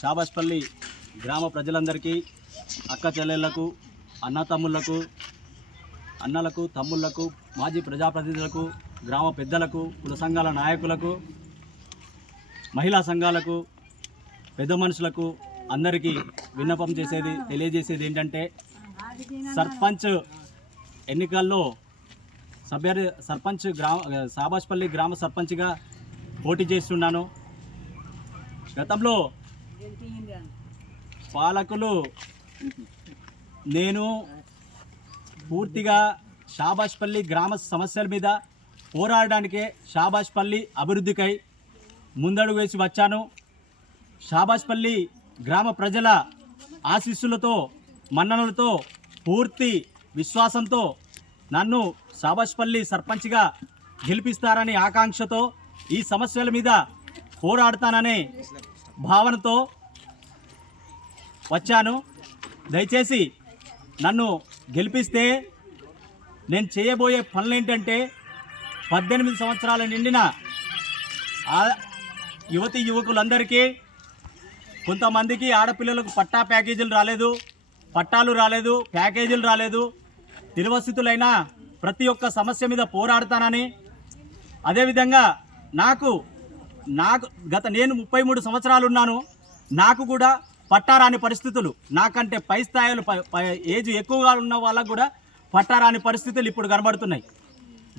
షాబాష్పల్లి గ్రామ ప్రజలందరికీ, అక్క చెల్లెళ్లకు, అన్నతమ్ముళ్లకు, అన్నలకు, తమ్ముళ్లకు, మాజీ ప్రజాప్రతినిధులకు, గ్రామ పెద్దలకు, కుల సంఘాల నాయకులకు, మహిళా సంఘాలకు, పెద్ద మనుషులకు అందరికీ విన్నపం తెలియజేసేది ఏంటంటే, సర్పంచ్ ఎన్నికల్లో సర్పంచ్ షాబాష్పల్లి గ్రామ సర్పంచ్గా పోటీ చేస్తున్నాను. గతంలో పాలకులు నేను పూర్తిగా షాబాష్పల్లి గ్రామ సమస్యల మీద పోరాడడానికే షాబాష్పల్లి అభివృద్ధికై ముందడుగు వేసి వచ్చాను. షాబాష్పల్లి గ్రామ ప్రజల ఆశీస్సులతో, మన్ననలతో, పూర్తి విశ్వాసంతో నన్ను షాబాష్పల్లి సర్పంచ్గా గెలిపిస్తారని ఆకాంక్షతో ఈ సమస్యల మీద పోరాడతాననే భావనతో వచ్చాను. దయచేసి నన్ను గెలిపిస్తే నేను చేయబోయే పనులు ఏంటంటే, 18 సంవత్సరాల నిండిన యువతి యువకులందరికీ, కొంతమందికి ఆడపిల్లలకు పట్టా ప్యాకేజీలు రాలేదు, పట్టాలు రాలేదు, ప్యాకేజీలు రాలేదు, నిర్వసితులైన ప్రతి ఒక్క సమస్య మీద పోరాడతానని, అదేవిధంగా నేను 33 సంవత్సరాలు ఉన్నాను, నాకు కూడా పట్టారాని పరిస్థితులు, నాకంటే పై స్థాయిలో ఏజ్ ఎక్కువగా ఉన్న వాళ్ళకు కూడా పట్టారాని పరిస్థితులు ఇప్పుడు కనబడుతున్నాయి.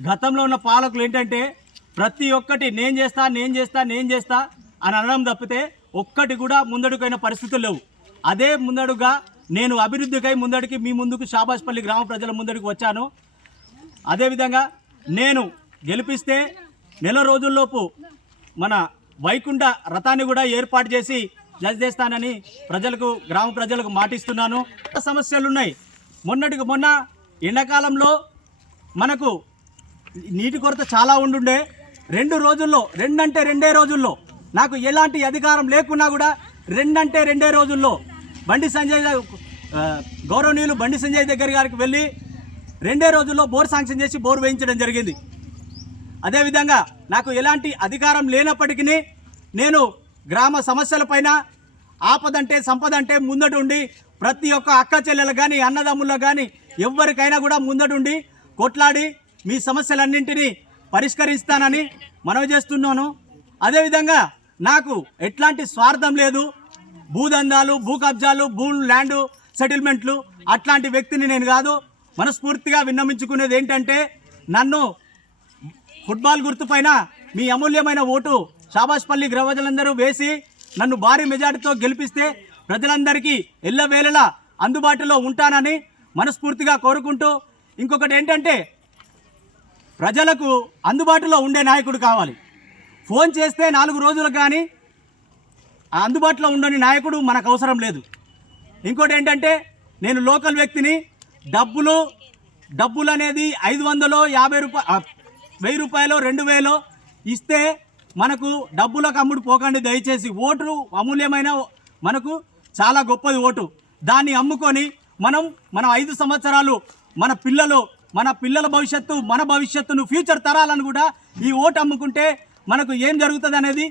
గతంలో ఉన్న పాలకులు ఏంటంటే, ప్రతి ఒక్కటి నేను చేస్తా అని అనడం తప్పితే ఒక్కటి కూడా ముందడుకైన పరిస్థితులు లేవు. అదే ముందడుగా నేను అభివృద్ధికై మీ ముందుకు షాబాష్పల్లి గ్రామ ప్రజల ముందడుకు వచ్చాను. అదేవిధంగా నేను గెలిపిస్తే నెల రోజుల్లోపు మన వైకుంఠ రథాన్ని కూడా ఏర్పాటు చేసి చేస్తానని గ్రామ ప్రజలకు మాటిస్తున్నాను. సమస్యలు ఉన్నాయి. మొన్నటికి మొన్న ఎండాకాలంలో మనకు నీటి కొరత చాలా ఉండుండే. రెండే రోజుల్లో నాకు ఎలాంటి అధికారం లేకున్నా కూడా రెండే రోజుల్లో గౌరవనీయులు బండి సంజయ్ గారికి వెళ్ళి 2 రోజుల్లో బోర్ శాంక్షన్ చేసి బోర్ వేయించడం జరిగింది. అదేవిధంగా నాకు ఎలాంటి అధికారం లేనప్పటికీ నేను గ్రామ సమస్యలపైన ఆపదంటే సంపదంటే ముందటుండి ప్రతి ఒక్క అక్క చెల్లెలు కానీ, అన్నదమ్ములకు కానీ, ఎవరికైనా కూడా ముందటుండి కొట్లాడి మీ సమస్యలన్నింటినీ పరిష్కరిస్తానని మనవి చేస్తున్నాను. అదేవిధంగా నాకు ఎట్లాంటి స్వార్థం లేదు. భూదందాలు, భూ కబ్జాలు, ల్యాండ్ సెటిల్మెంట్లు అట్లాంటి వ్యక్తిని నేను కాదు. మనస్ఫూర్తిగా విన్నమించుకునేది ఏంటంటే, నన్ను ఫుట్బాల్ గుర్తుపైన మీ అమూల్యమైన ఓటు షాబాష్పల్లి ప్రజలందరూ వేసి నన్ను భారీ మెజార్టీతో గెలిపిస్తే ప్రజలందరికీ ఎల్లవేళలా అందుబాటులో ఉంటానని మనస్ఫూర్తిగా కోరుకుంటూ, ఇంకొకటి ఏంటంటే, ప్రజలకు అందుబాటులో ఉండే నాయకుడు కావాలి. ఫోన్ చేస్తే 4 రోజులకు కానీ అందుబాటులో ఉండని నాయకుడు మనకు అవసరం లేదు. ఇంకోటి ఏంటంటే, నేను లోకల్ వ్యక్తిని. డబ్బులు అనేది 500, 50 రూపాయలు, 1000 రూపాయలు, 2000 ఇస్తే మనకు డబ్బులకు అమ్ముడు పోకండి దయచేసి. ఓటు అమూల్యమైన, మనకు చాలా గొప్పది ఓటు. దాన్ని అమ్ముకొని మనం 5 సంవత్సరాలు మన పిల్లల భవిష్యత్తు, మన భవిష్యత్తును, ఫ్యూచర్ తరాలను కూడా ఈ ఓటు అమ్ముకుంటే మనకు ఏం జరుగుతుంది అనేది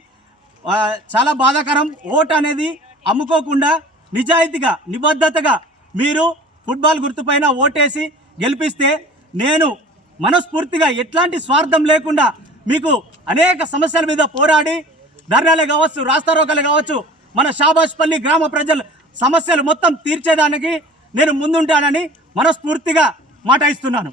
చాలా బాధాకరం. ఓటు అనేది అమ్ముకోకుండా నిజాయితీగా, నిబద్ధతగా మీరు ఫుట్బాల్ గుర్తుపైన ఓటేసి గెలిపిస్తే నేను మనస్ఫూర్తిగా ఎట్లాంటి స్వార్థం లేకుండా మీకు అనేక సమస్యల మీద పోరాడి, ధర్నాలే కావచ్చు, రాస్తారోకలే కావచ్చు, మన షాబాష్పల్లి గ్రామ ప్రజల సమస్యలు మొత్తం తీర్చేదానికి నేను ముందుంటానని మనస్ఫూర్తిగా మాట ఇస్తున్నాను.